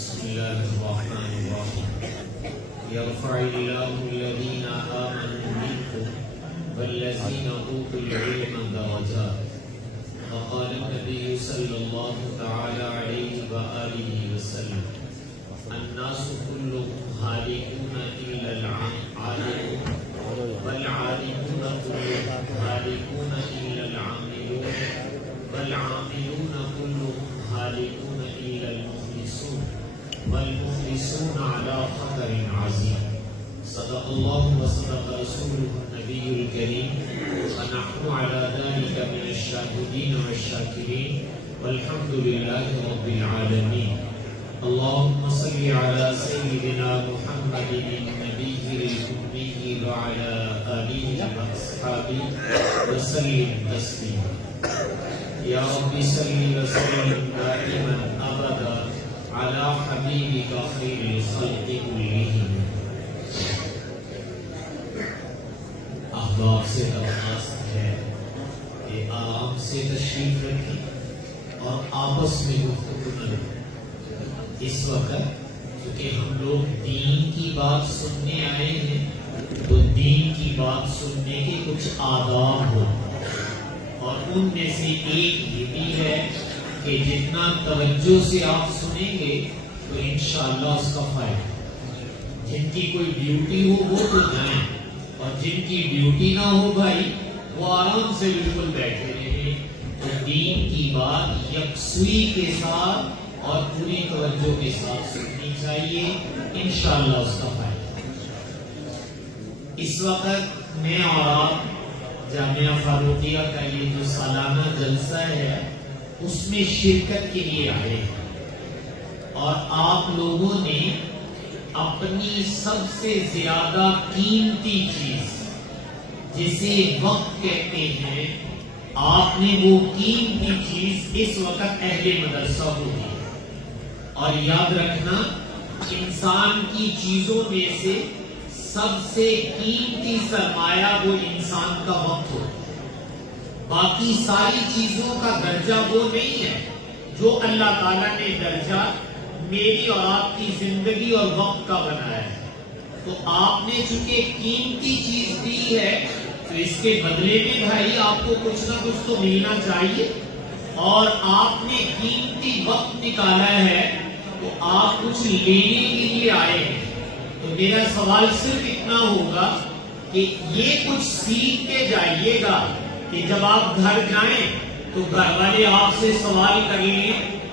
بسم الله الرحمن الرحيم يرفع الله الذين آمنوا منكم والذين أوتوا العلم درجات وقال النبي صلى الله تعالى عليه وآله وسلم الناس كلهم هالكون إلا العالمون والعالمون كلهم هالكون إلا العاملون والعاملون كلهم هالكون إلا المخلصون والمخلصون على خطر عظيم صدق الله وصدق رسوله النبي الكريم ونحن على ذلك من الشاهدين والشاكرين والحمد لله رب العالمين اللهم صل على سيدنا محمد النبي الأمي وعلى آله وأصحابه وسلم تسليما يا رب صل وسلم دائما أبدا على حبيبك خير الخلق كلهم احباب سے درخواست ہے کہ آرام سے تشریف رکھیں اور آپس میں گفتگو نہ کریں اس وقت کیونکہ ہم لوگ دین کی بات سننے آئے ہیں تو دین کی بات سننے کے کچھ آداب ہو اور ان میں سے ایک یہ بھی ہے کہ جتنا توجہ سے آپ سنیں گے تو انشاءاللہ اس کا فائدہ جن کی کوئی ڈیوٹی ہو وہ تو جائیں اور جن کی ڈیوٹی نہ ہو بھائی وہ آرام سے بالکل بیٹھے رہیں تو دین کی بات یکسوئی کے ساتھ اور پوری توجہ کے ساتھ سننی چاہیے انشاءاللہ اس کا فائدہ اس وقت میں اور آپ جامعہ فاروقیہ کا یہ جو سالانہ جلسہ ہے اس میں شرکت کے لیے آئے ہیں اور آپ لوگوں نے اپنی سب سے زیادہ قیمتی چیز جسے وقت کہتے ہیں آپ نے وہ قیمتی چیز اس وقت اہل مدرسہ کو دی اور یاد رکھنا انسان کی چیزوں میں سے سب سے قیمتی سرمایہ وہ انسان کا وقت ہو باقی ساری چیزوں کا درجہ وہ نہیں ہے جو اللہ تعالیٰ نے درجہ میری اور آپ کی زندگی اور وقت کا بنایا ہے تو آپ نے چونکہ قیمتی چیز دی ہے تو اس کے بدلے میں بھائی آپ کو کچھ نہ کچھ تو ملنا چاہیے اور آپ نے قیمتی وقت نکالا ہے تو آپ کچھ لینے کے لیے آئے ہیں تو میرا سوال صرف اتنا ہوگا کہ یہ کچھ سیکھ کے جائیے گا کہ جب آپ گھر جائیں تو گھر والے آپ سے سوال کر لیں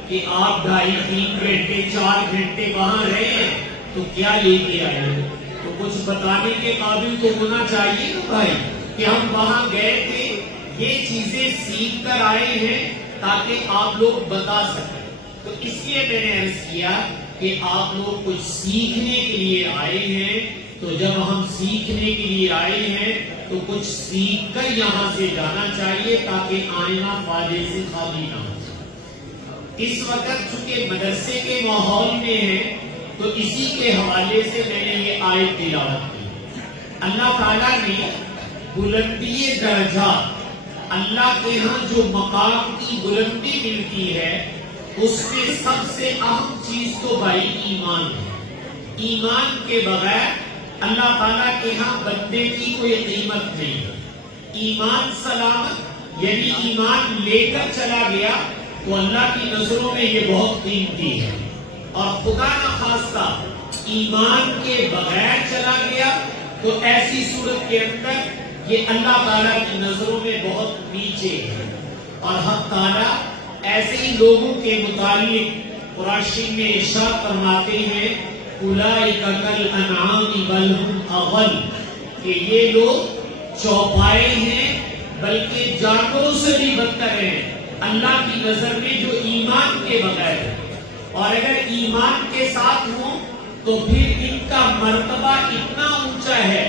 کہ آپ 2.5-3 گھنٹے 4 گھنٹے وہاں رہے ہیں تو کیا لے کے آئے ہو تو کچھ بتانے کے قابل تو ہونا چاہیے نا بھائی کہ ہم وہاں گئے تھے یہ چیزیں سیکھ کر آئے ہیں تاکہ آپ لوگ بتا سکیں تو اس لیے میں نے عرض کیا کہ آپ لوگ کچھ سیکھنے کے لیے آئے ہیں تو جب ہم سیکھنے کے لیے آئے ہیں تو کچھ سیکھ کر یہاں سے جانا چاہیے تاکہ آئینہ فاضے سے خالی نہ ہو اس وقت چونکہ مدرسے کے ماحول میں ہے تو اسی کے حوالے سے میں نے یہ آیت تلاوت کی اللہ تعالیٰ نے بلندی درجات اللہ کے ہاں جو مقام کی بلندی ملتی ہے اس میں سب سے اہم چیز تو بھائی ایمان ہے ایمان کے بغیر اللہ تعالیٰ کے ہاں بندے کی کوئی قیمت نہیں ایمان سلامت یعنی ایمان لے کر چلا گیا تو اللہ کی نظروں میں یہ بہت قیمتی ہے اور خدا نخواستہ ایمان کے بغیر چلا گیا تو ایسی صورت کے اندر یہ اللہ تعالیٰ کی نظروں میں بہت نیچے ہے اور حق تعالیٰ ایسے ہی لوگوں کے متعلق قرآن میں ارشاد فرماتے ہیں اولئک کالانعام بل هم اضل کہ یہ لوگ چوپائے ہیں بلکہ جانوروں سے بھی بدتر ہیں اللہ کی نظر میں جو ایمان کے بغیر ہے اور اگر ایمان کے ساتھ ہوں تو پھر ان کا مرتبہ اتنا اونچا ہے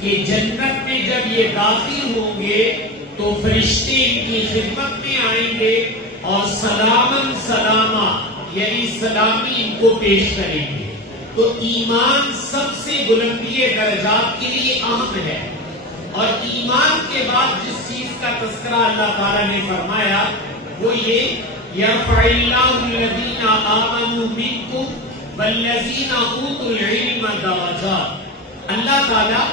کہ جنت میں جب یہ داخل ہوں گے تو فرشتے ان کی خدمت میں آئیں گے اور سلامن سلامہ یعنی سلامی ان کو پیش کریں گے تو ایمان سب سے بلندی درجات کے لیے اہم ہے اور ایمان کے بعد جس چیز کا تذکرہ اللہ تعالیٰ نے فرمایا وہ یہ یرفع اللہ الذین آمنوا منکم والذین اوتوا العلم درجات، اللہ تعالیٰ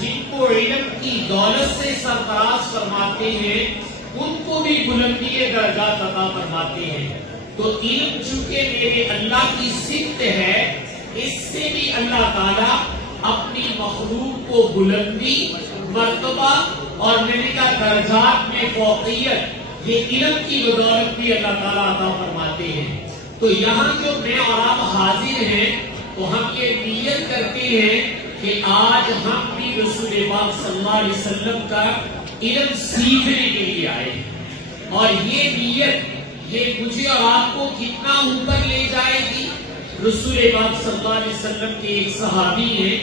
جن کو علم کی دولت سے سرفراز فرماتے ہیں ان کو بھی بلندی درجات عطا فرماتے ہیں۔ تو علم چونکہ میرے اللہ کی صفت ہے، اس سے بھی اللہ تعالیٰ اپنی مخلوق کو بلندی، مرتبہ اور نبی کا درجات میں فوقیت، یہ علم کی بدولت بھی اللہ تعالیٰ عطا فرماتے ہیں۔ تو یہاں جو میں اور آپ حاضر ہیں تو ہم یہ نیت کرتے ہیں کہ آج ہم بھی رسول پاک صلی اللہ علیہ وسلم کا علم سیکھنے کے لیے آئے ہیں، اور یہ نیت یہ مجھے اور آپ کو کتنا اوپر لے جائے گی۔ رسول پاک صلی اللہ علیہ وسلم کے ایک صحابی ہیں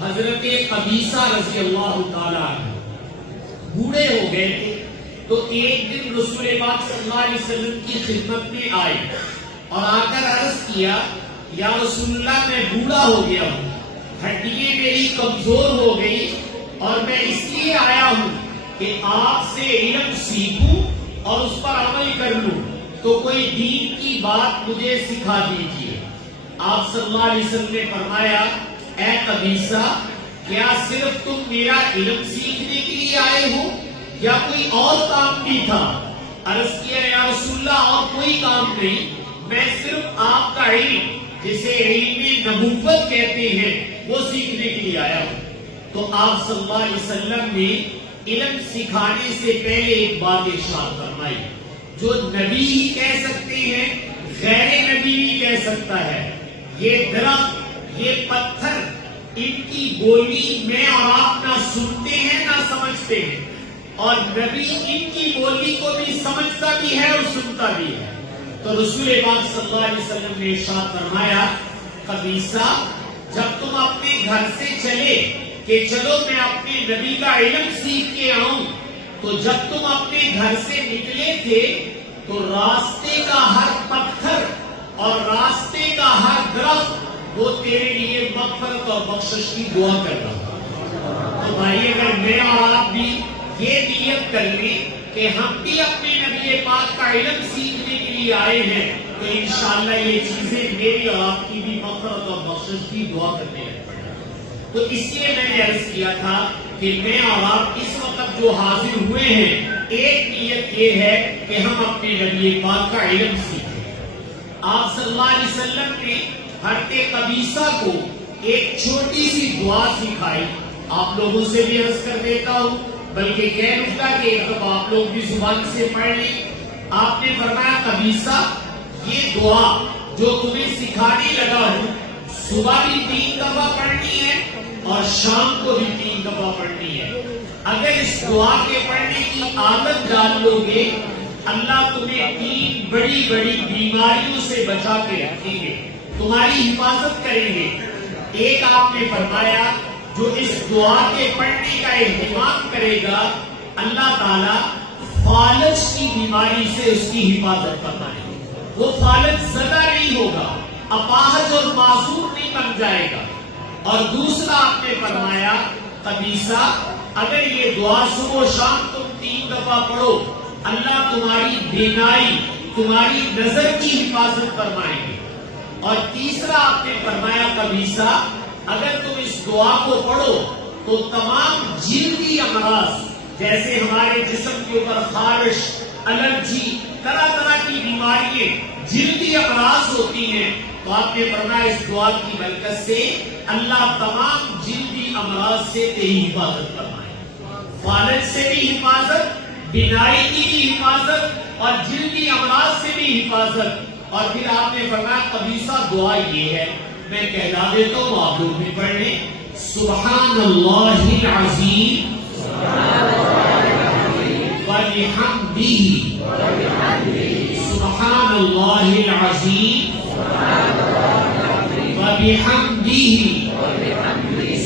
حضرت قبیصہ رضی اللہ تعالیٰ عنہ، بوڑھے ہو گئے تھے، تو ایک دن رسول پاک صلی اللہ علیہ وسلم کی خدمت میں آئے اور آ کر عرض کیا، یا رسول اللہ میں بوڑھا ہو گیا ہوں، ہڈیاں میری کمزور ہو گئی، اور میں اس لیے آیا ہوں کہ آپ سے علم سیکھوں اور اس پر عمل کر لوں، تو کوئی دین کی بات مجھے سکھا دیجیے۔ آپ صلی اللہ علیہ وسلم نے فرمایا، اے قبیصہ، کیا صرف تم میرا علم سیکھنے کے لیے آئے ہو یا کوئی اور کام بھی تھا؟ عرض کیا، یا رسول اللہ اور کوئی کام نہیں، میں صرف آپ کا علم جسے علم نبوت کہتے ہیں وہ سیکھنے کے لیے آیا ہوں۔ تو آپ صلی اللہ علیہ وسلم نے علم سکھانے سے پہلے ایک بات ارشاد فرمائی، جو نبی ہی کہہ سکتے ہیں غیر نبی بھی کہہ سکتا ہے۔ یہ درخت، یہ پتھر، ان کی بولی میں اور آپ نہ سنتے ہیں نہ سمجھتے ہیں، اور نبی ان کی بولی کو بھی سمجھتا بھی ہے اور سنتا بھی ہے۔ تو رسول پاک صلی اللہ علیہ وسلم نے ارشاد فرمایا، قبیصہ، جب تم اپنے گھر سے چلے کہ چلو میں اپنے نبی کا علم سیکھ کے آؤں، تو جب تم اپنے گھر سے نکلے تھے تو راستے کا ہر پتھر اور راستے کا ہر درخت وہ تیرے لیے مغفرت اور بخشش کی دعا کر رہا تھا۔ تو بھائی، اگر میں اور آپ بھی یہ نیت کر لیں کہ ہم بھی اپنے نبی پاک کا علم سیکھنے کے لیے آئے ہیں، تو انشاءاللہ یہ چیزیں میری اور آپ کی بھی مغفرت اور بخشش کی دعا کرنے لگ پڑیں۔ تو اس لیے میں نے عرض کیا تھا کہ میں اور آپ اس وقت جو حاضر ہوئے ہیں، ایک نیت یہ ہے کہ ہم اپنے نبی پاک کا علم سیکھیں۔ آپ صلی اللہ علیہ وسلم نے حضرت قبیصہ کو ایک چھوٹی سی دعا سکھائی، آپ لوگوں سے بھی عرض کر دیتا ہوں، بلکہ کہہ رکھتا کہ ایک دفعہ آپ لوگ بھی زبان سے پڑھ لیں۔ آپ نے فرمایا، قبیصہ، یہ دعا جو تمہیں سکھانے لگا ہوں، صبح بھی 3 دفعہ پڑھنی ہے اور شام کو بھی 3 دفعہ پڑھنی ہے۔ اگر اس دعا کے پڑھنے کی عادت ڈال لو گے، اللہ تمہیں 3 بڑی بڑی بیماریوں سے بچا کے رکھیں گے، تمہاری حفاظت کریں گے۔ ایک آپ نے فرمایا، جو اس دعا کے پڑھنے کا اہتمام کرے گا، اللہ تعالیٰ فالج کی بیماری سے اس کی حفاظت فرمائے گا، وہ فالج زدہ نہیں ہوگا، اپاہج اور معذور نہیں بن جائے گا۔ اور دوسرا آپ نے فرمایا، قبیصہ، اگر یہ دعا صبح و شام تم 3 دفعہ پڑھو، اللہ تمہاری بینائی، تمہاری نظر کی حفاظت فرمائیں گے۔ اور تیسرا آپ نے فرمایا، قبیصہ، اگر تم اس دعا کو پڑھو تو تمام جلدی امراض، جیسے ہمارے جسم کے اوپر خارش، الرجی، طرح طرح کی بیماریاں، جلدی امراض ہوتی ہیں، تو آپ نے فرمایا اس دعا کی برکت سے اللہ تمام جلدی امراض سے تیری حفاظت فرمائے، فالج سے بھی حفاظت، بینائی کی بھی حفاظت اور جلدی امراض سے بھی حفاظت۔ اور پھر آپ نے فرمایا، قبیصہ، دعا یہ ہے، میں کہلا دیتا ہوں، آپ لوگ بھی پڑھ لیں، سبحان اللہ العظیم وبحمدہ، سبحان اللہ العظیم وبحمدہ،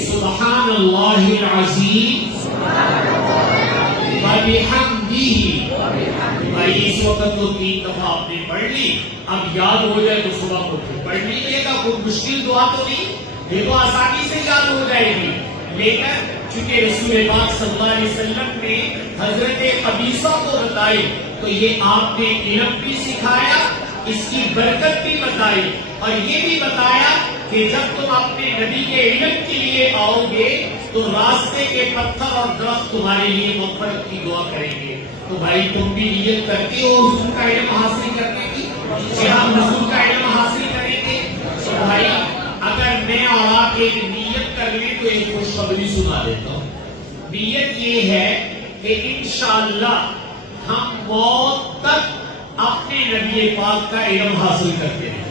سبحان اللہ العظیم وبحمدہ۔ بھائی، اس وقت تو 3 دفعہ آپ نے پڑھ لی، اب یاد ہو جائے تو صبح کو پھر پڑھ لیجیے گا، کوئی مشکل دعا تو نہیں، یہ تو آسانی سے یاد ہو جائے گی۔ لیکن چونکہ رسول پاک صلی اللہ علیہ وسلم نے حضرت قبیصہ کو بتائی، تو یہ آپ نے علم بھی سکھایا، اس کی برکت بھی بتائی، اور یہ بھی بتایا کہ جب تم اپنے نبی کے علم کے لیے آؤ گے تو راستے کے پتھر اور درخت تمہارے لیے مغفرت کی دعا کریں گے. تو بھائی تم بھی نیت کرتے ہو حضور کا علم حاصل کرنے کی کہ ہم حضور کا علم حاصل کریں گے؟ تو بھائی اگر میں اور آپ ایک نیت کر لیں تو ایک خوشخبری سنا دیتا ہوں. نیت یہ ہے کہ انشاءاللہ ہم موت تک اپنے نبی پاک کا علم حاصل کرتے ہیں.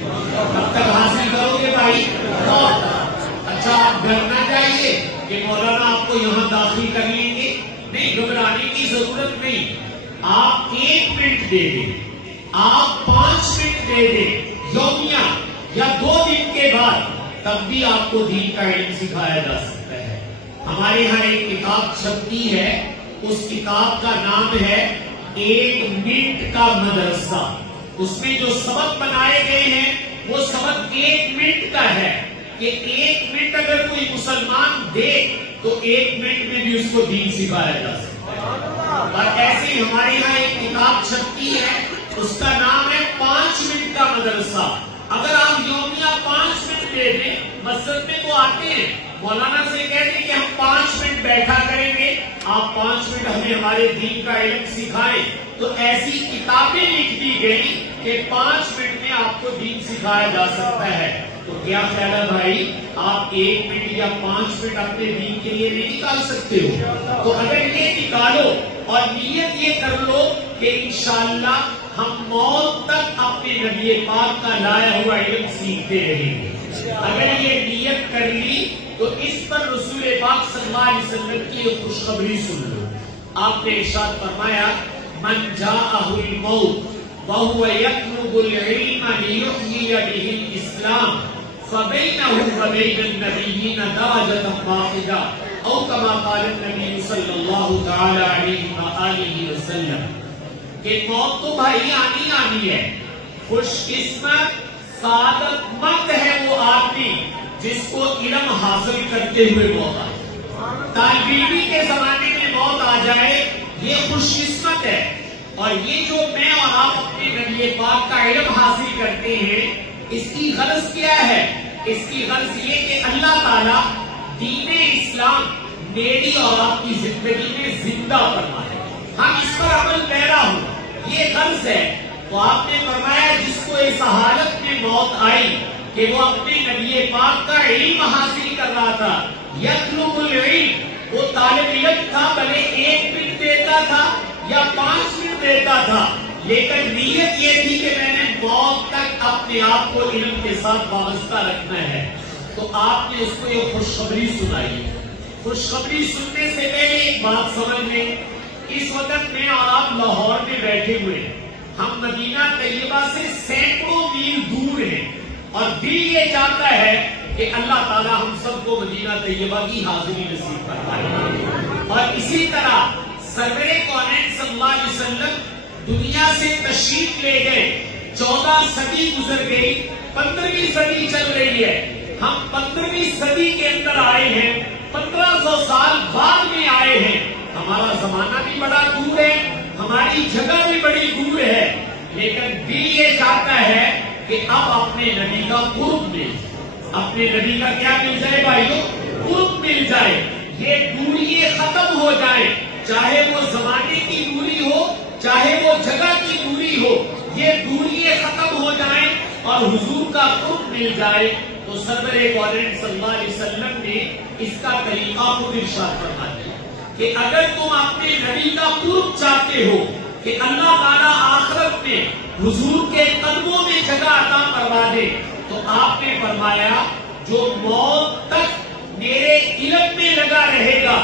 کب تک حاصل کرو گے بھائی؟ موت تک. اچھا آپ ڈرنا چاہیے کہ مولانا آپ کو یہاں داخل کر لیں گے؟ نہیں، گھبرانے کی ضرورت نہیں. آپ 1 منٹ دے دیں، آپ 5 منٹ دے دیں یومیہ یا 2 دن کے بعد، تب بھی آپ کو دین کا علم سکھایا جا سکتا ہے. ہمارے یہاں ایک کتاب چھپتی ہے، اس کتاب کا نام ہے 1 منٹ کا مدرسہ. اس میں جو سبق بنائے گئے ہیں وہ سبق 1 منٹ کا ہے کہ 1 منٹ اگر کوئی مسلمان دے تو 1 منٹ میں بھی اس کو دین سکھایا جا سکتا ہے. اور ایسے ہی ہمارے یہاں ایک کتاب چھپتی ہے، اس کا نام ہے 5 منٹ کا مدرسہ. اگر آپ یومیہ 5 منٹ دے دیں، مسجد میں تو آتے ہیں، مولانا سے کہہ دیں کہ ہم 5 منٹ بیٹھا کریں گے، آپ 5 منٹ ہمیں ہمارے دین کا علم سکھائیں. تو ایسی کتابیں لکھ دی گئی کہ 5 منٹ میں آپ کو دین سکھایا جا سکتا ہے. تو کیا خیال ہے بھائی، آپ 1 منٹ یا 5 منٹ اپنے دین کے لیے نہیں نکال سکتے ہو؟ تو اگر یہ نکالو اور نیت یہ کر لو کہ انشاءاللہ ہم موت تک اپنے نبی پاک کا لایا ہوا علم سیکھتے رہیں گے. اگر یہ نیت کر لی تو اس پر رسول پاک صلی اللہ علیہ وسلم کی ایک خوشخبری سن لو. آپ نے ارشاد فرمایا من جاءہ الموت وهو يطلب العلم ليحيي به الاسلام فبينه وبين النبيين درجة واحدة او كما قال النبي صلی اللہ تعالی علیہ وآلہ وسلم. کہ موت تو بھائی آنی ہے. خوش قسمت سعادت مند ہے وہ آدمی جس کو علم حاصل کرتے ہوئے موت آئے. طالب علمی کے زمانے میں موت آ جائے یہ خوش قسمت ہے. اور یہ جو میں اور آپ اپنے نبی پاک کا علم حاصل کرتے ہیں، اس کی غرض کیا ہے؟ اس کی غرض یہ کہ اللہ تعالیٰ دین اسلام میری اور آپ کی زندگی میں زندہ فرمائے، ہم اس پر عمل پیرا ہوں، یہ غرض ہے. تو آپ نے فرمایا جس کو اس حالت میں موت آئی کہ وہ اپنے نبی پاک کا علم حاصل کر رہا تھا، یطلب العلم، وہ طالب علم تھا، بھلے 1 منٹ دیتا تھا یا 5 منٹ دیتا تھا، لیکن نیت یہ تھی کہ میں نے موت تک اپنے آپ کو علم کے ساتھ وابستہ رکھنا ہے. تو آپ نے اس کو یہ خوشخبری سنائی. خوشخبری سننے سے پہلے ایک بات سمجھ لیں، اس وقت میں اور آپ لاہور میں بیٹھے ہوئے ہیں، ہم مدینہ طیبہ سے سینکڑوں میل دور ہیں، اور دل یہ چاہتا ہے کہ اللہ تعالی ہم سب کو مدینہ طیبہ کی حاضری نصیب فرمائے. اور اسی طرح سرور کونین صلی اللہ علیہ وسلم دنیا سے تشریف لے گئے، 14 صدی گزر گئی، 15ویں صدی چل رہی ہے، ہم 15ویں صدی کے اندر آئے ہیں، 1500 سال بعد میں آئے ہیں. ہمارا زمانہ بھی بڑا دور ہے، ہماری جگہ بھی بڑی دور ہے، لیکن دل یہ چاہتا ہے کہ اب اپنے نبی کا قرب مل جائے. اپنے نبی کا کیا مل جائے بھائیو؟ قرب مل جائے. یہ دوری ختم ہو جائے، چاہے وہ زمانے کی دوری ہو چاہے وہ جگہ کی دوری ہو، یہ دوری ختم ہو جائیں اور حضور کا قرب مل جائے. تو سرور کونین صلی اللہ علیہ وسلم نے اس کا طریقہ خود ارشاد فرما دیا کہ اگر تم اپنے نبی کا قرب چاہتے ہو کہ اللہ تعالیٰ آخرت میں حضور کے قدموں میں جگہ عطا کروا دے، تو آپ نے فرمایا جو موت تک میرے علم میں لگا رہے گا،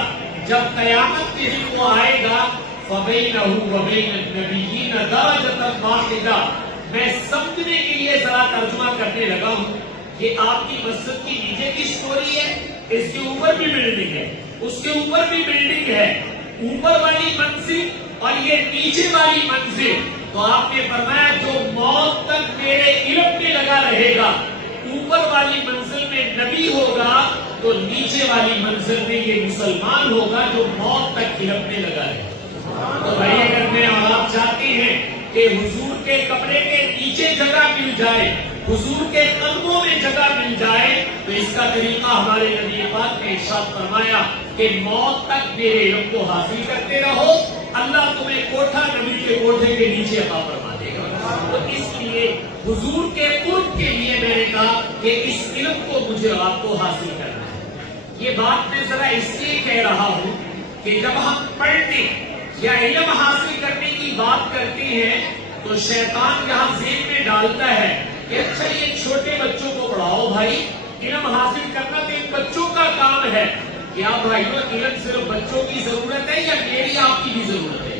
جب قیامت کے دن وہ آئے گا فَبَيْنَهُ وَبَيْنَ النَّبِيِّينَ دَرَجَةً وَاحِدَةً. میں سمجھنے کے لیے ذرا ترجمہ کرنے لگا ہوں. یہ آپ کی مسجد کی نیچے کی سٹوری ہے، اس کے اوپر بھی بلڈنگ ہے، اس کے اوپر بھی بلڈنگ ہے، اوپر والی منزل اور یہ نیچے والی منزل. تو آپ نے فرمایا جو موت تک میرے علم میں لگا رہے گا، اوپر والی منزل میں نبی ہوگا تو نیچے والی منزل میں یہ مسلمان ہوگا جو موت تک علم میں لگا رہے گا. تو بھائی اگر میں اور آپ چاہتے ہیں کہ حضور کے کپڑے کے نیچے جگہ مل جائے، حضور کے قدموں میں جگہ مل جائے، تو اس کا طریقہ ہمارے نبی پاک نے ارشاد فرمایا کہ موت تک میرے علم کو حاصل کرتے رہو، اللہ تمہیں کوٹھا نبی کے کوٹھے کے نیچے عطا فرما دے گا۔ تو اس لیے حضور کے قرب کے لیے میں نے کہا کہ اس علم کو مجھے آپ کو حاصل کرنا ہے۔ یہ بات میں ذرا اس لیے کہہ رہا ہوں کہ جب ہم پڑھنے یا علم حاصل کرنے کی بات کرتے ہیں تو شیطان یہاں ذہن میں ڈالتا ہے کہ اچھا یہ چھوٹے بچوں کو پڑھاؤ بھائی، علم حاصل کرنا تو ان بچوں کا کام ہے۔ کیا بھائیو علم صرف بچوں کی ضرورت ہے یا میری آپ کی بھی ضرورت ہے؟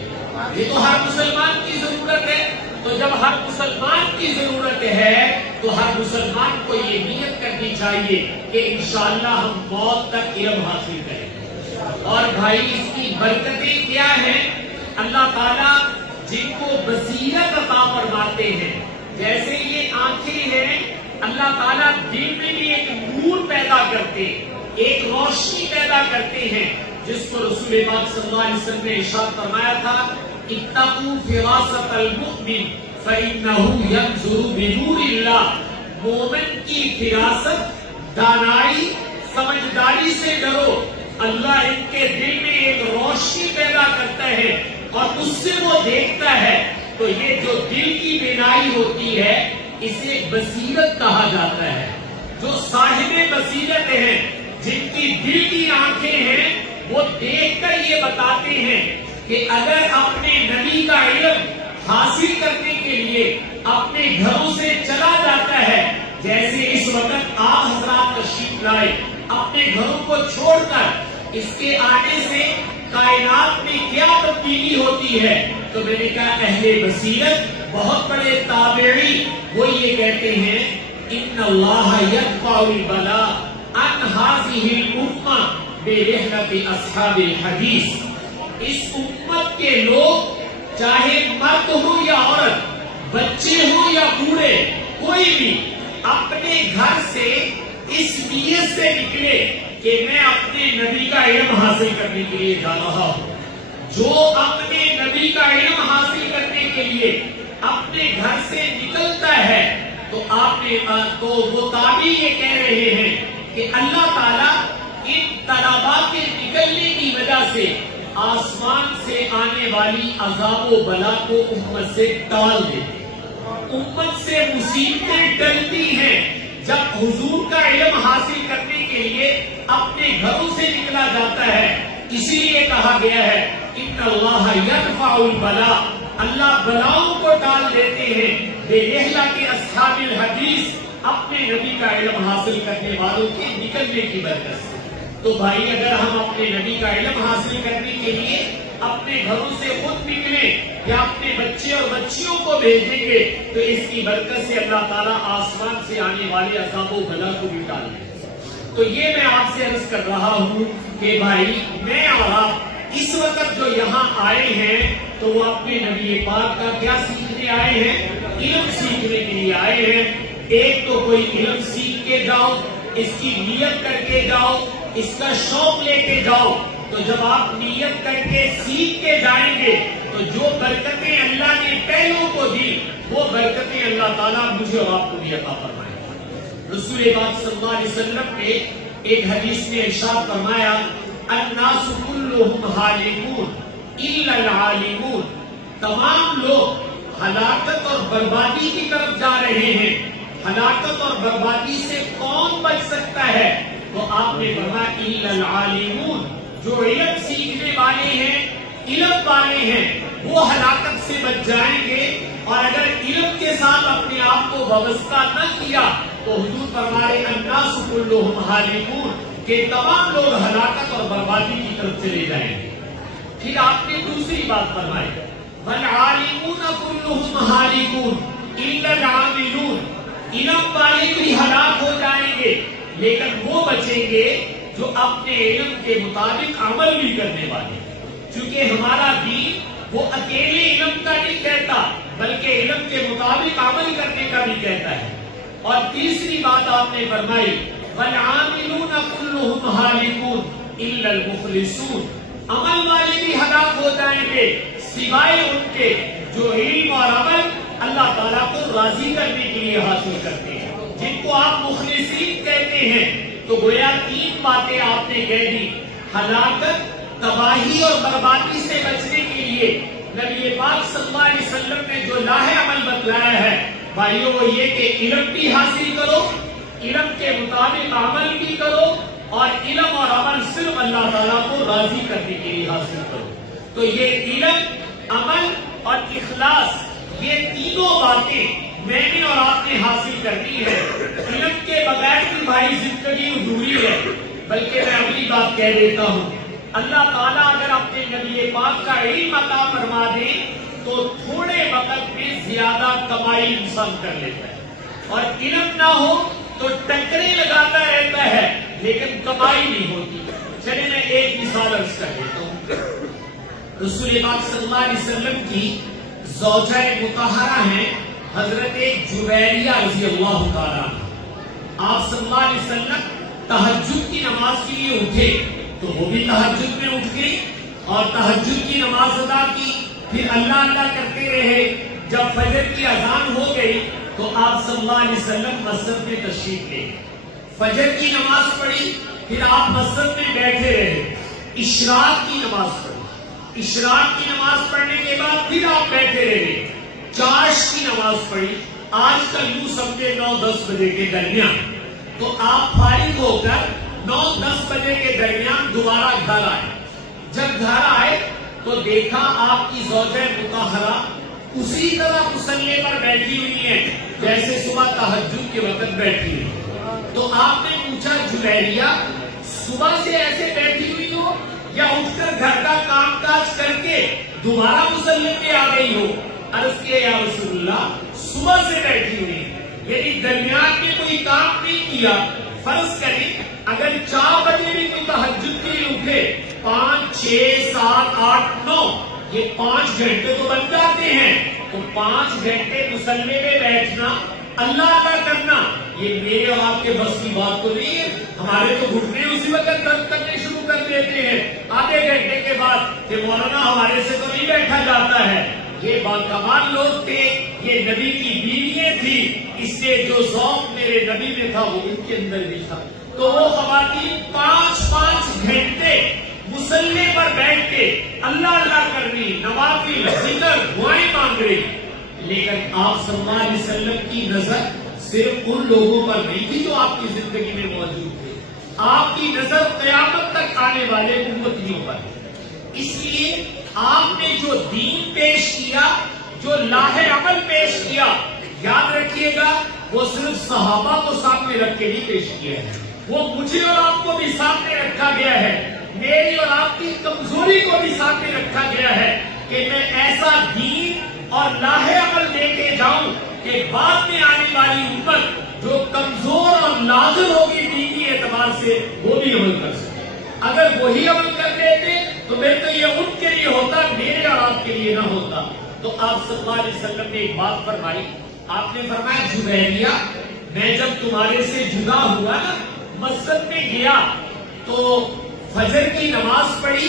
یہ تو ہر مسلمان کی ضرورت ہے۔ تو جب ہر مسلمان کی ضرورت ہے تو ہر مسلمان کو یہ نیت کرنی چاہیے کہ انشاءاللہ ہم موت تک علم حاصل کریں گے۔ اور بھائی اس کی برکتیں کیا ہیں؟ اللہ تعالیٰ جن کو بصیرت عطا فرماتے ہیں، جیسے یہ آنکھیں ہیں، اللہ تعالیٰ دل میں بھی ایک نور پیدا کرتے، ایک روشنی پیدا کرتے ہیں، جس کو رسول پاک صلی اللہ علیہ وسلم نے ارشاد فرمایا تھا اتقوا فراست المؤمن فإنه ينظر بنور اللہ۔ مومن کی فراست، دانائی، سمجھداری سے ڈرو، اللہ ان کے دل میں ایک روشنی پیدا کرتا ہے اور اس سے وہ دیکھتا ہے۔ تو یہ جو دل کی بینائی ہوتی ہے اسے بصیرت کہا جاتا ہے۔ جو صاحب بصیرت ہیں، جن کی دل کی آنکھیں ہیں، وہ دیکھ کر یہ بتاتے ہیں کہ اگر اپنے نبی کا علم حاصل کرنے کے لیے اپنے گھروں سے چلا جاتا ہے، جیسے اس وقت آپ حضرات تشریف لائے، اپنے گھروں کو چھوڑ کر اس کے آنے سے کائنات میں کیا تبدیلی ہوتی ہے، تو میں نے کہا اہل بصیرت بہت بڑے تابعی وہ یہ کہتے ہیں ان اللہ یدفع البلاء عن هذه الامہ برحلت اصحاب الحدیث۔ اس امت کے لوگ چاہے مرد ہو یا عورت، بچے ہو یا بوڑھے، کوئی بھی اپنے گھر سے اس نیت سے نکلے کہ میں اپنے نبی کا علم حاصل کرنے کے لیے جا رہا ہوں۔ جو اپنے نبی کا علم حاصل کرنے کے لیے اپنے گھر سے نکلتا ہے تو وہ تابعی یہ کہہ رہے ہیں کہ اللہ تعالیٰ ان طلباء کے نکلنے کی وجہ سے آسمان سے آنے والی عذاب و بلا کو امت سے ٹال دیتے۔ امت سے مصیبتیں ٹلتی ہیں جب حضور کا علم حاصل کرنے کے لیے اپنے گھروں سے نکلا جاتا ہے۔ اسی لیے کہا گیا ہے ان اللہ یدفع البلاء، اللہ بلاؤں کو ٹال دیتے ہیں برحلت اصحاب الحدیث، اپنے نبی کا علم حاصل کرنے والوں کے نکلنے کی برکت سے۔ تو بھائی اگر ہم اپنے نبی کا علم حاصل کرنے کے لیے اپنے گھروں سے خود نکلیں یا اپنے بچے اور بچیوں کو بھیجیں گے تو اس کی برکت سے اللہ تعالیٰ آسمان سے آنے والے عذاب و بلا کو بھی ٹال دیں گے۔ تو یہ میں آپ سے عرض کر رہا ہوں کہ بھائی میں اور آپ اس وقت جو یہاں آئے ہیں تو وہ اپنے نبی پاک کا کیا سیکھنے آئے ہیں؟ علم سیکھنے کے لیے آئے ہیں۔ ایک تو کوئی علم سیکھ کے جاؤ، اس کی نیت کر کے جاؤ، اس کا شوق لے کے جاؤ، تو جب آپ نیت کر کے سیکھ کے جائیں گے تو جو برکتیں اللہ نے پہلوں کو دی وہ برکتیں اللہ تعالیٰ مجھے اور آپ کو بھی عطا فرمائے گا۔ رسول پاک صلی اللہ علیہ وسلم نے ایک حدیث میں ارشاد فرمایا الناس کلہم ہالکون الا العالمون، تمام لوگ ہلاکت اور بربادی کی طرف جا رہے ہیں، ہلاکت اور بربادی سے کون بچ سکتا ہے؟ تو آپ نے فرمایا الا العالمون، جو علم سیکھنے والے ہیں، علم والے ہیں، وہ ہلاکت سے بچ جائیں گے۔ اور اگر علم کے ساتھ اپنے آپ کو وابستہ نہ کیا تو حضور فرما رہے الناس کلہم ہالکون، کہ تمام لوگ ہلاکت اور بربادی کی طرف چلے جائیں گے۔ پھر آپ نے دوسری بات فرمائی والعالمون کلہم ہالکون الا العاملون، علم والے بھی ہلاک ہو جائیں گے لیکن وہ بچیں گے جو اپنے علم کے مطابق عمل بھی کرنے والے، چونکہ ہمارا دین وہ اکیلے علم کا نہیں کہتا بلکہ علم کے مطابق عمل کرنے کا بھی کہتا ہے۔ اور تیسری بات آپ نے فرمائی والعاملون کلہم ہالکون الا المخلصون، عمل والے بھی ہلاک ہو جائیں گے سوائے ان کے جو علم اور عمل اللہ تعالیٰ کو راضی کرنے کے لیے حاصل کرتے ہیں، جن کو آپ مخلصین کہتے ہیں۔ تو گویا تین باتیں آپ نے کہہ دی. ہلاکت، تباہی اور بربادی سے بچنے کے لیے نبی پاک صلی اللہ علیہ وسلم نے جو لاہ عمل بتلایا ہے بھائیو وہ یہ کہ علم بھی حاصل کرو، علم کے مطابق عمل بھی کرو، اور علم اور عمل صرف اللہ تعالیٰ کو راضی کرنے کے لیے حاصل کرو. تو یہ علم، عمل اور اخلاص، یہ تینوں باتیں میں نے اور آپ نے حاصل کرنی ہے. علم کے بغیر بھی بھائی زندگی ادھوری ہے. بلکہ میں اگلی بات کہہ دیتا ہوں، اللہ تعالیٰ اگر اپنے نبی پاک کا علم عطا فرما دے تو تھوڑے وقت میں زیادہ کمائی انسان کر لیتا ہے، اور علم نہ ہو تو ٹکریں لگاتا رہتا ہے لیکن کمائی نہیں ہوتی. چلے میں ایک مثال عرض کر دیتا ہوں. رسول پاک صلی اللہ علیہ وسلم کی زوجہ مطہرہ ہیں حضرت جویریہ رضی اللہ تعالیٰ. آپ صلی اللہ علیہ وسلم تہجد کی نماز کے لیے اٹھے تو وہ بھی تہجد میں اٹھ گئی اور تہجد کی نماز ادا کی. پھر اللہ اللہ کرتے رہے. جب فجر کی اذان ہو گئی تو آپ صلی اللہ علیہ وسلم مسجد میں تشریف لے گئے. فجر کی نماز پڑھی، پھر آپ مسجد میں بیٹھے رہے. اشراق کی نماز پڑھی، اشراق کی نماز پڑھنے کے بعد پھر آپ بیٹھے رہے. چاش کی نماز پڑھی، آج کل یوں سمجھے 9-10 بجے کے درمیان. تو آپ فارغ ہو کر 9-10 بجے کے درمیان دوبارہ گھر آئے. جب گھر آئے تو دیکھا آپ کی زوجہ مطہرہ اسی طرح مصلی پر بیٹھی ہوئی ہیں جیسے صبح تہجد کے وقت بیٹھی ہوئی. تو آپ نے پوچھا جویریہ صبح سے ایسے بیٹھی ہوئی ہو یا اٹھ کر گھر کا کام کاج کر کے دوبارہ مصلی پہ آ گئی ہو؟ عرض کیا یا رسول اللہ صبح سے بیٹھی ہوئی، یعنی درمیان میں کوئی کام نہیں کیا. فرض کریں اگر 4 بجے بھی کوئی تہجد کے لیے اٹھے، 5, 6, 7, 8, 9 یہ 5 گھنٹے تو بن جاتے ہیں. تو 5 گھنٹے مصلی میں بیٹھنا، اللہ کا کرنا، یہ میرے اور آپ کے بس کی بات تو نہیں ہے. ہمارے تو گھٹنے اسی وقت درد کرنے شروع کر دیتے ہیں آدھے گھنٹے کے بعد کہ مولانا ہمارے سے تو نہیں بیٹھا جاتا ہے. یہ باکمال لوگ تھے، یہ نبی کی بیویاں تھی، اس سے جو ذوق میرے نبی میں تھا وہ ان کے اندر بھی تھا. تو وہ خواتین 5 گھنٹے مصلی پر بیٹھ کے اللہ اللہ کر رہی، نوافل، ذکر، دعائیں مانگ رہی. لیکن آپ صلی اللہ علیہ وسلم کی نظر صرف ان لوگوں پر نہیں تھی جو آپ کی زندگی میں موجود تھے. آپ کی نظر قیامت تک آنے والے امتیوں پر. اس لیے آپ نے جو دین پیش کیا، جو لاہ عمل پیش کیا، یاد رکھیے گا وہ صرف صحابہ کو سامنے رکھ کے نہیں پیش کیا ہے، وہ مجھے اور آپ کو بھی سامنے رکھا گیا ہے. میری اور آپ کی کمزوری کو بھی سامنے رکھا گیا ہے کہ میں ایسا دین اور لاہ عمل لے کے جاؤں کہ بعد میں آنے والی امت جو کمزور اور نازل ہوگی دینی اعتبار سے وہ بھی عمل کر سکے. اگر وہی عمل کر دیتے تو میں تو یہ ان کے لیے ہوتا، میرے اور آپ کے لیے نہ ہوتا. تو آپ صلی اللہ علیہ وسلم نے ایک بات فرمائی. آپ نے فرمایا جویریہ میں جب تمہارے سے جدا ہوا نا، مسجد میں گیا تو فجر کی نماز پڑھی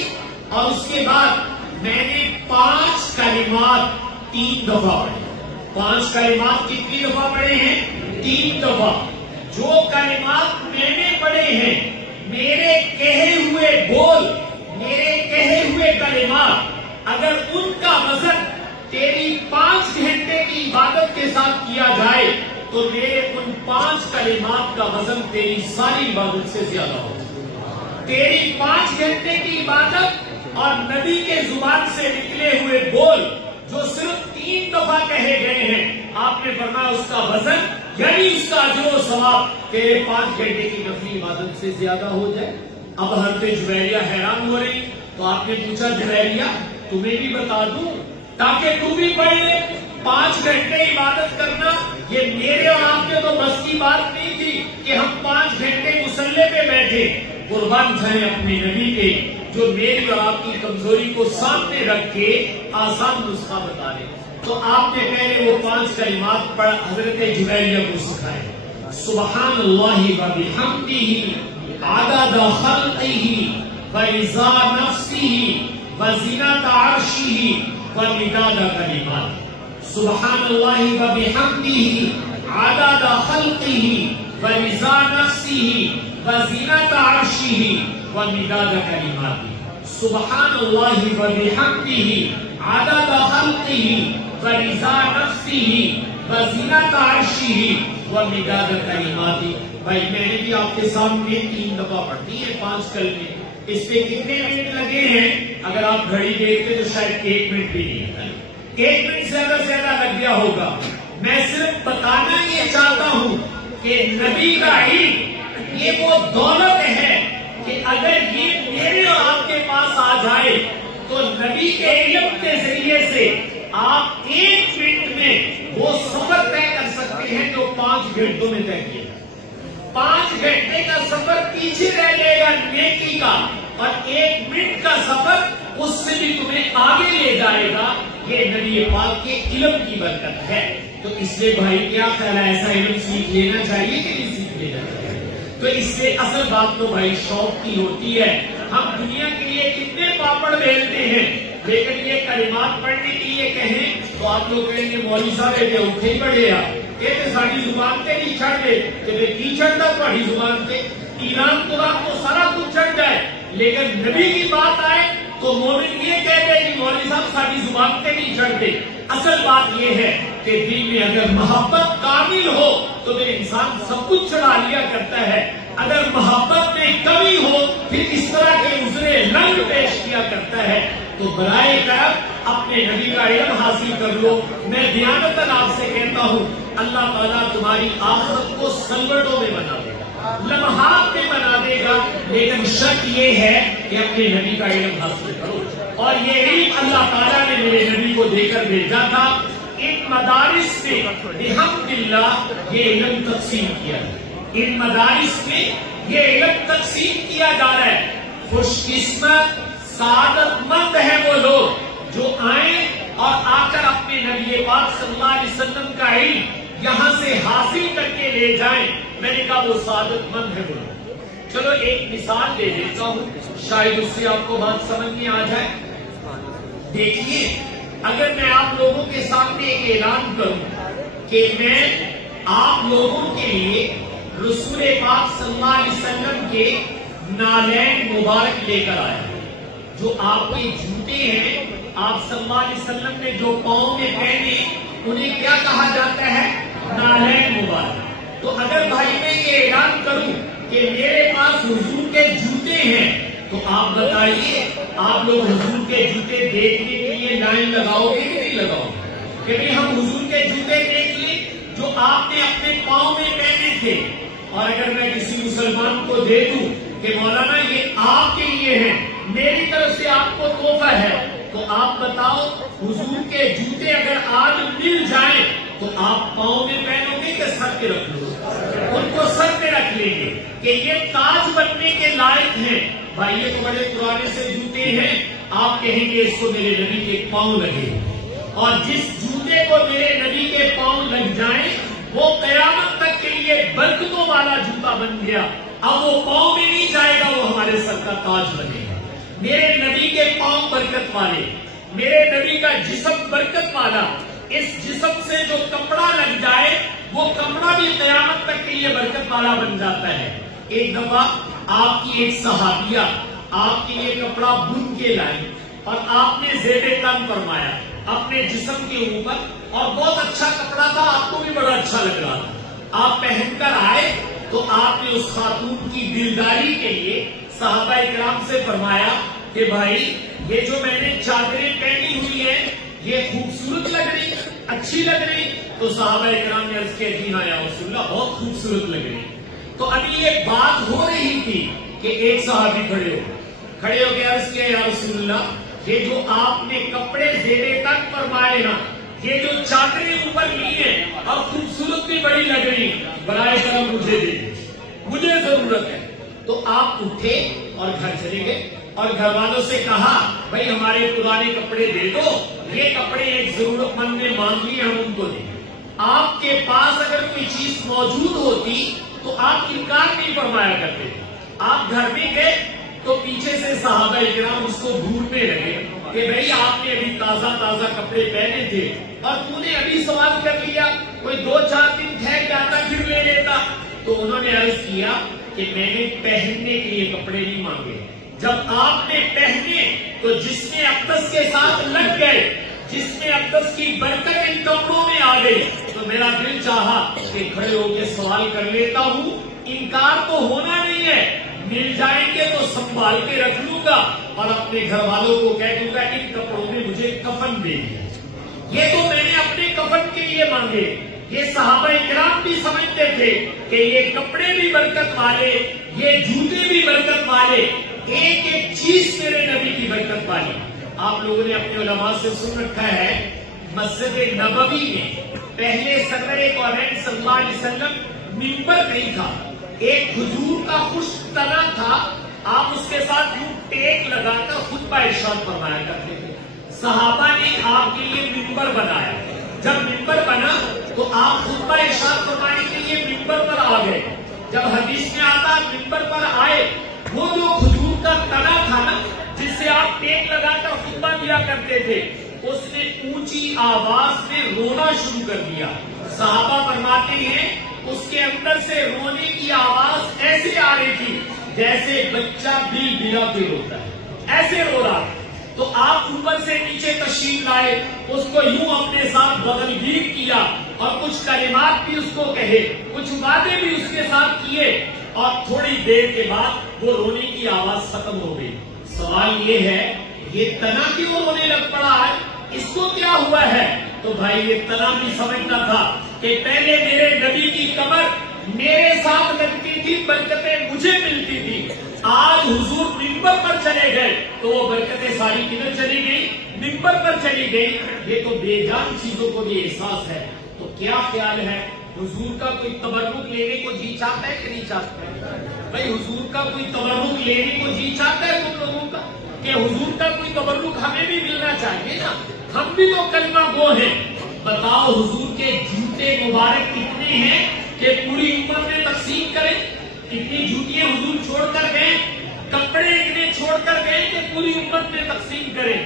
اور اس کے بعد میں نے 5 کلمات 3 دفعہ پڑھے. 5 کلمات کتنی دفعہ پڑھے ہیں؟ 3 دفعہ. جو کلمات میں نے پڑھے ہیں، میرے کہے ہوئے بول، میرے کہے ہوئے کلمات، اگر ان کا وزن تیری 5 گھنٹے کی عبادت کے ساتھ کیا جائے تو میرے ان 5 کلمات کا وزن تیری ساری عبادت سے زیادہ ہوگا. تیری 5 گھنٹے کی عبادت اور نبی کے زبان سے نکلے ہوئے بول جو صرف 3 دفعہ کہے گئے ہیں، آپ نے فرمایا اس کا وزن یعنی اس کا اجر و ثواب تیرے 5 گھنٹے کی نفلی عبادت سے زیادہ ہو جائے. اب حضرت جویریہ حیران ہو رہی تو آپ نے پوچھا جویریہ تمہیں بھی بتا دوں تاکہ تو بھی پڑھ لے. 5 گھنٹے عبادت کرنا یہ میرے اور آپ کے تو بس کی بات نہیں تھی کہ ہم 5 گھنٹے مصلی پہ بیٹھے. قربان جائیں اپنے نبی کے جو میری اور آپ کی کمزوری کو سامنے رکھ کے آسان نسخہ بتا رہے. تو آپ نے پہلے وہ 5 کلمات پڑھ حضرت جویریہ کو سکھائے. سبحان اللہ و بحمدہ عدد خلقہ و رضا نفسہ و زینت عرشہ و مداد کلماتہ. سبحان اللہ و بحمدہ عدد خلقہ و رضا نفسہ وزینت عرشہ ومداد کلماتہ سبحان اللہ وبحمدہ عدد خلقہ ورضا نفسہ وزینت عرشہ ومداد کلماتہ. بھائی میں نے بھی آپ کے سامنے 3 دفعہ پڑھی ہے 5 کلمے. اس پہ کتنے منٹ لگے ہیں؟ اگر آپ گھڑی دیکھتے تو شاید 1 منٹ بھی نہیں ہے. 1 منٹ زیادہ سے زیادہ لگ گیا ہوگا. میں صرف بتانا یہ چاہتا ہوں کہ نبی کا علم یہ وہ دولت ہے کہ اگر یہ میرے اور آپ کے پاس آ جائے تو نبی کے علم کے ذریعے سے آپ 1 منٹ میں وہ سفر طے کر سکتے ہیں جو 5 گھنٹوں میں طے کیا. 5 گھنٹے کا سفر پیچھے رہ جائے گا نیکی کا، اور 1 منٹ کا سفر اس سے بھی تمہیں آگے لے جائے گا. یہ نبی پاک کے علم کی برکت ہے. تو اس سے بھائی کیا خیال ہے، ایسا علم سیکھ لینا چاہیے کہ نہیں سیکھ لینا چاہیے؟ تو اس سے اصل بات تو بھائی شوق کی ہوتی ہے. ہم دنیا کے لیے کتنے پاپڑ بیلتے ہیں، لیکن یہ کلمات پڑھنے کے لیے کہیں تو آپ لوگ کہیں گے مولوی صاحب یہ اٹھے ہی پڑے آ کہتے ساری زبان تے نہیں چھڑ دے کہ کی چڑھتا تھوڑی زبان تے. ایران تو آپ کو سارا کچھ چڑھ جائے، لیکن نبی کی بات آئے تو مومن یہ کہہ دے کہ مولوی صاحب ساری زبان تے نہیں چڑھتے. اصل بات یہ ہے کہ دل میں اگر محبت کامل ہو تو پھر انسان سب کچھ چڑھا لیا کرتا ہے. اگر محبت میں کمی ہو پھر اس طرح کے عذرے رنگ پیش کیا کرتا ہے. تو برائے کرم اپنے نبی کا علم حاصل کر لو. میں دیانتاً آپ سے کہتا ہوں اللہ تعالیٰ تمہاری آخرت کو سنگٹوں میں بنا دے گا، لمحات میں بنا دے گا. لیکن شرط یہ ہے کہ اپنے نبی کا علم حاصل کرو. اور یہ علم اللہ تعالیٰ نے میرے نبی کو دے کر بھیجا تھا. ان مدارس میں بحمداللہ یہ علم تقسیم کیا ہے. ان مدارس میں یہ علم تقسیم کیا جا رہا ہے. خوش قسمت سعادت مند ہے وہ لوگ جو آئیں اور آ کر اپنے نبی پاک صلی اللہ علیہ وسلم کا علم یہاں سے حاصل کر کے لے جائیں. میں نے کہا وہ سعادت مند ہے وہ لوگ. چلو ایک مثال دے دیتا ہوں، شاید اس سے آپ کو بات سمجھ میں آ جائے. دیکھیے اگر میں آپ لوگوں کے سامنے ایک اعلان کروں کہ میں آپ لوگوں کے لیے رسول پاک صلی اللہ علیہ وسلم کے نالین مبارک لے کر آیا، جو آپ کے جوتے ہیں آپ صلی اللہ علیہ وسلم نے جو پاؤں میں پہنے انہیں کیا کہا جاتا ہے؟ نالین مبارک. تو اگر بھائی میں یہ اعلان کروں کہ میرے پاس حضور کے جوتے ہیں تو آپ بتائیے آپ لوگ حضور کے جوتے دیکھنے کے لیے لائن لگاؤ گے کہ نہیں لگاؤ گے؟ کہ ہم حضور کے جوتے دیکھ لیں جو آپ نے اپنے پاؤں میں پہنے تھے. اور اگر میں کسی مسلمان کو دے دوں کہ مولانا یہ آپ کے لیے ہے، میری طرف سے آپ کو تحفہ ہے، تو آپ بتاؤ حضور کے جوتے اگر آج مل جائیں تو آپ پاؤں میں پہنو گے کہ سر پہ رکھ لو؟ ان کو سر پہ رکھ لیں گے کہ یہ تاج بننے کے لائق ہیں. بھائی یہ تو بڑے پرانے سے جوتے ہیں، آپ کہیں گے اس کو میرے نبی کے پاؤں لگے. اور جس جوتے کو میرے نبی کے پاؤں لگ جائیں وہ قیامت تک کے لیے برکتوں والا جوتا بن گیا. اب وہ پاؤں میں نہیں جائے گا، وہ ہمارے سر کا تاج بنے گا. میرے نبی کے پاؤں برکت والے، میرے نبی کا جسم برکت والا. اس جسم سے جو کپڑا لگ جائے وہ کپڑا بھی قیامت تک کے لیے برکت والا بن جاتا ہے. ایک دفعہ آپ کی ایک صحابیہ آپ کے لیے کپڑا بن کے لائی اور آپ نے زیب تن فرمایا اپنے جسم کے اوپر، اور بہت اچھا کپڑا تھا، آپ کو بھی بڑا اچھا لگ رہا تھا. آپ پہن کر آئے تو آپ نے اس خاتون کی دلداری کے لیے صحابہ اکرام سے فرمایا کہ بھائی یہ جو میں نے چادریں پہنی ہوئی ہیں یہ خوبصورت لگ رہی، اچھی لگ رہی. تو صحابہ اکرام نے عرض کیا جی ہاں یا رسول اللہ بہت خوبصورت لگ رہی. تو ابھی یہ بات ہو رہی تھی کہ ایک صحابی کھڑے ہو کے عرض کیا یا رسول اللہ یہ جو آپ نے کپڑے زیب تک فرمائے نا، یہ جو چادریں اوپر لی ہیں اور خوبصورت بھی بڑی لگ رہی، برائے کرم مجھے دے دیں، مجھے ضرورت ہے. تو آپ اٹھے اور گھر چلے گئے اور گھر والوں سے کہا بھائی ہمارے پرانے کپڑے دے دو، یہ کپڑے ایک ضرورت مند نے مانگ لیے ہم ان کو دیں. آپ کے پاس اگر کوئی چیز موجود ہوتی تو آپ انکار نہیں فرمایا کرتے. آپ گھر میں گئے تو پیچھے سے صحابہ اکرام اس کو ڈھونڈنے لگے کہ بھئی آپ نے ابھی تازہ کپڑے پہنے تھے اور تو نے ابھی سوال کر لیا، کوئی 2-4 دن ٹھہر جاتا پھر لے لیتا. تو انہوں نے عرض کیا کہ میں نے پہننے کے لیے کپڑے نہیں مانگے. جب آپ نے پہنے تو جس میں اقدس کے ساتھ لگ گئے, جس میں اقدس کی برکت ان کپڑوں میں آ گئی, تو میرا دل چاہا کہ کھڑے ہو کے سوال کر لیتا ہوں. انکار تو ہونا نہیں ہے, مل جائیں گے تو سنبھال کے رکھ لوں گا اور اپنے گھر والوں کو کہہ دوں گا ان کپڑوں میں مجھے کفن دے دیا. یہ تو میں نے اپنے کفن کے لیے مانگے. یہ صحابہ کرام بھی سمجھتے تھے کہ یہ کپڑے بھی برکت والے, یہ جوتے بھی برکت والے, ایک ایک چیز میرے نبی کی برکت والی. آپ لوگوں نے اپنے علماء سے سن رکھا ہے, مسجد نبوی میں پہلے سرور کونین صلی اللہ علیہ وسلم منبر نہیں تھا, ایک کھجور کا خشک تنا تھا, آپ اس کے ساتھ یوں ٹیک لگا کر خطبہ ارشاد فرمایا کرتے تھے. صحابہ نے آپ کے لیے منبر بنایا. جب منبر بنا تو آپ خطبہ ارشاد فرمانے کے لیے منبر پر آ گئے. جب حدیث میں آتا منبر پر آئے, وہ جو کھجور کا تنا تھا نا جس سے آپ ٹیک لگا کر خطبہ دیا کرتے تھے, اس نے اونچی آواز میں رونا شروع کر دیا. صحابہ فرماتے ہیں اس کے اندر سے رونے کی آواز ایسے آ رہی تھی جیسے بچہ بل بلا کے روتا ہے, ایسے رو رہا. تو آپ اوپر سے نیچے تشریف لائے, اس کو یوں اپنے ساتھ بغل گیر کیا اور کچھ کلمات بھی اس کو کہے, کچھ وعدے بھی اس کے ساتھ کیے, اور تھوڑی دیر کے بعد وہ رونے کی آواز ختم ہو گئی. سوال یہ ہے, یہ تنا کیوں رونے لگ پڑا ہے, اس کو کیا ہوا ہے؟ تو بھائی یہ تنا بھی سمجھنا تھا کہ پہلے میرے نبی کی کمر میرے ساتھ لگتی تھی, برکتیں مجھے ملتی تھی. آج حضور منبر پر چلے گئے تو وہ برکتیں ساری کدھر چلی گئی؟ منبر پر چلی گئی. یہ تو بے جان چیزوں کو بھی احساس ہے. تو کیا خیال ہے, حضور کا کوئی تبرک لینے کو جی چاہتا ہے کہ نہیں چاہتا ہے؟ بھائی حضور کا کوئی تبرک لینے کو جی چاہتا ہے تم لوگوں کا کہ حضور کا کوئی تبرک ہمیں بھی ملنا چاہیے نا, ہم بھی تو کلمہ گو ہیں. بتاؤ حضور کے جوتے مبارک کتنے ہیں کہ پوری امت میں تقسیم کریں؟ کتنی جوتیاں حضور چھوڑ کر گئے, کپڑے اتنے چھوڑ کر گئے کہ پوری امت میں تقسیم کریں.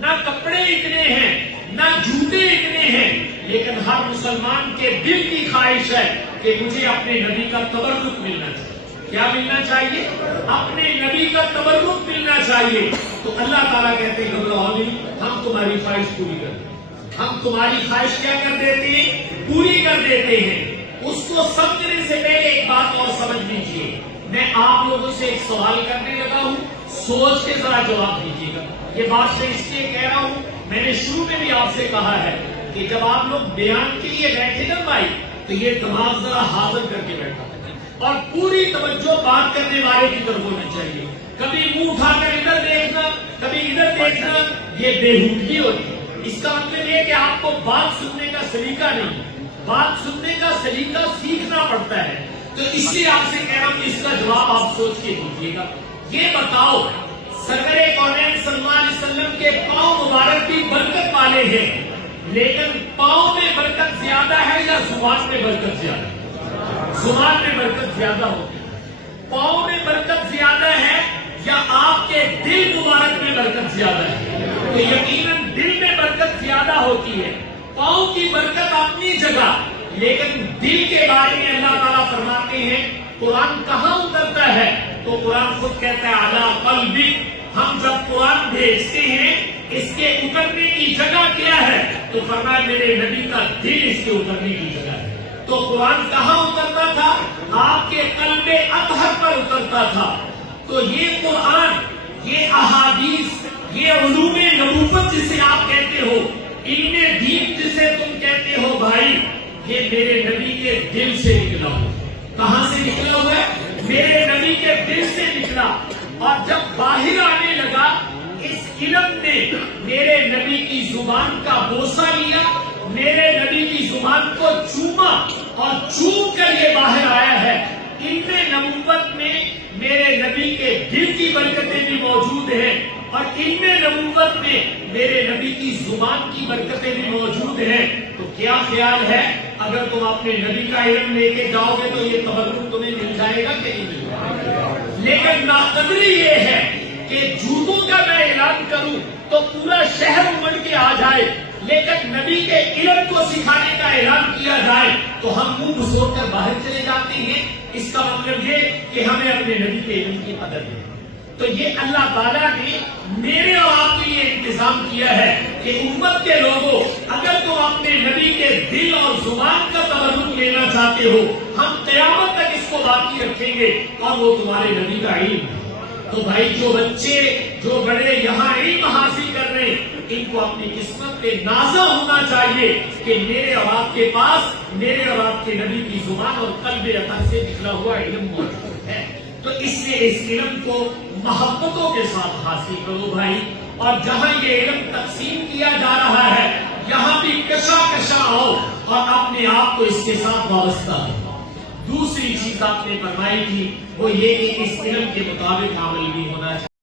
نہ کپڑے اتنے ہیں نہ جوتے اتنے ہیں, لیکن ہر مسلمان کے دل کی خواہش ہے کہ مجھے اپنے نبی کا تبرک ملنا چاہیے. کیا ملنا چاہیے؟ اپنے نبی کا تبرک ملنا چاہیے. تو اللہ تعالیٰ کہتے ہیں گھبراؤ نہیں, ہم تمہاری خواہش پوری کرتے ہیں. ہم تمہاری خواہش کیا کر دیتے ہیں؟ پوری کر دیتے ہیں. اس کو سمجھنے سے پہلے ایک بات اور سمجھ لیجیے. میں آپ لوگوں سے ایک سوال کرنے لگا ہوں, سوچ کے ذرا جواب دیجیے گا. یہ بات میں اس لیے کہہ رہا ہوں, میں نے شروع میں بھی آپ سے کہا ہے کہ جب آپ لوگ بیان کے لیے بیٹھے نا بھائی, تو یہ دماغ ذرا حاضر کر کے بیٹھا اور پوری توجہ بات کرنے والے کی طرف ہونا چاہیے. کبھی منہ اٹھا کر ادھر دیکھنا, کبھی ادھر دیکھنا, یہ بےہودگی ہوتی ہے. اس کا مطلب یہ کہ آپ کو بات سننے کا سلیقہ نہیں, بات سننے کا سلیقہ سیکھنا پڑتا ہے. تو اس لیے آپ سے کہہ رہا ہوں کہ اس کا جواب آپ سوچ کے دیجیے گا. یہ بتاؤ, سرور کونین صلی اللہ علیہ وسلم کے پاؤں مبارک بھی برکت والے ہیں, لیکن پاؤں میں برکت زیادہ ہے یا زبان میں برکت زیادہ ہے؟ زبان میں برکت زیادہ ہوتی ہے. پاؤں میں برکت زیادہ ہے یا آپ کے دل مبارک میں برکت زیادہ ہے؟ تو یقیناً دل میں برکت زیادہ ہوتی ہے. پاؤں کی برکت اپنی جگہ, لیکن دل کے بارے میں اللہ تعالیٰ فرماتے ہیں قرآن کہاں اترتا ہے؟ تو قرآن خود کہتا ہے اعلیٰ قلبی. ہم جب قرآن بھیجتے ہیں اس کے اترنے کی جگہ کیا ہے؟ تو فرمایا میرے نبی کا دل اس کے اترنے کی جگہ ہے. تو قرآن کہاں اترتا تھا؟ آپ کے قلب اطہر پر اترتا تھا. تو یہ قرآن, یہ احادیث, یہ علوم نبوت جسے آپ کہتے ہو, علم دین جسے تم کہتے ہو بھائی, یہ میرے نبی کے دل سے نکلا ہوا. کہاں سے نکلا ہوا ہے؟ میرے نبی کے دل سے نکلا. اور جب باہر آنے لگا اس علم نے میرے نبی کی زبان کا بوسہ لیا, میرے نبی کی زبان کو چوما اور چوم کر یہ باہر آیا ہے. علم نبوت میں میرے نبی کے دل کی برکتیں بھی موجود ہیں اور علم نبوت میں میرے نبی کی زبان کی برکتیں بھی موجود ہیں. تو کیا خیال ہے اگر تم اپنے نبی کا علم لے کے جاؤ گے تو یہ تبرک تمہیں مل جائے گا کہ نہیں مل جائے گا؟ لیکن ناقدری یہ ہے کہ جھوٹوں کا میں اعلان کروں تو پورا شہر امڑ کے آ جائے, لیکن نبی کے علم کو سکھانے کا اعلان کیا جائے تو ہم منہ گھسوڑ کر باہر چلے جاتے ہیں. اس کا مطلب یہ کہ ہمیں اپنے نبی کے علم کی قدر دے. تو یہ اللہ تعالیٰ نے میرے اور آپ کے لیے انتظام کیا ہے کہ امت کے لوگوں، اگر تم اپنے نبی کے دل اور زبان کا تبرک لینا چاہتے ہو، ہم قیامت تک اس کو باقی رکھیں گے، اور وہ تمہارے نبی کا علم ہے. تو بھائی جو بچے جو بڑے یہاں علم حاصل کر رہے ہیں، ان کو اپنی قسمت پہ نازا ہونا چاہیے کہ میرے اور آپ کے پاس میرے اور آپ کے نبی کی زبان اور قلب اطہر سے نکلا ہوا علم موجود ہے. تو اس سے اس علم کو محبتوں کے ساتھ حاصل کرو بھائی. اور جہاں یہ علم تقسیم کیا جا رہا ہے، یہاں بھی کشا کشا آؤ اور اپنے آپ کو اس کے ساتھ وابستہ کرو. دوسری چیز آپ نے فرمائی تھی وہ یہ کہ اس علم کے مطابق عمل بھی ہونا چاہیے.